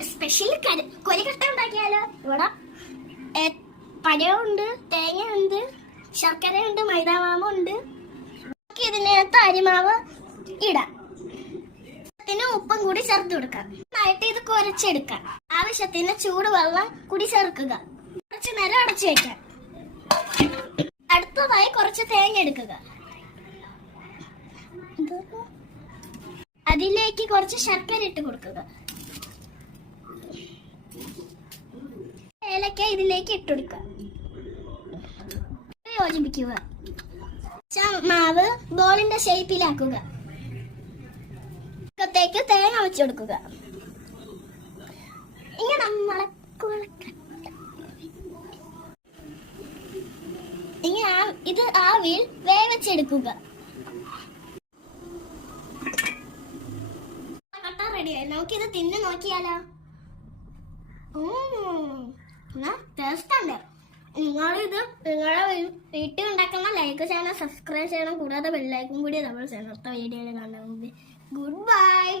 Special കൊലിക്കട്ട ഉണ്ടാക്കിയാലോ? ഇവിടെ പഴമുണ്ട്, തേങ്ങയുണ്ട്, ശർക്കരയുണ്ട്, മൈദാമാവുണ്ട്. ഇതിനകത്ത് അരിമാവ് ഇടാം. ഉപ്പും കൂടി ചേർത്ത് കൊടുക്കാം. നന്നായിട്ട് ഇത് കുരച്ചെടുക്കാം. ആവശ്യത്തിന് ചൂടുവെള്ളം കൂടി ചേർക്കുക. കുറച്ചു നേരം അടച്ചു വെക്കാം. അടുത്തതായി കുറച്ച് തേങ്ങ എടുക്കുക. അതിലേക്ക് കുറച്ച് ശർക്കര ഇട്ട് കൊടുക്കുക. ഏലക്ക ഇതിലേക്ക് ഇട്ടുകൊടുക്കുക. യോജിപ്പിക്കുക. മാവ് ബോളിന്റെ ഷേപ്പിലാക്കുക. ത്തേക്ക് തേങ്ങ വെച്ച് കൊടുക്കുക. ഇങ്ങനെ ഇത് ആവിയിൽ വേവിച്ചെടുക്കുക. റെഡിയായി. നമുക്കിത് തിന്ന് നോക്കിയാലോ? ടേസ്റ്റ് ഉണ്ട്. നിങ്ങളിത് നിങ്ങളുടെ വീട്ടിൽ ഉണ്ടാക്കുന്ന ലൈക്ക് ചെയ്യണം, സബ്സ്ക്രൈബ് ചെയ്യണം. കൂടാതെ ബെല്ലൈക്കും കൂടി നമ്മൾ ചേർത്ത വീഡിയോയിൽ കാണാൻ. Goodbye.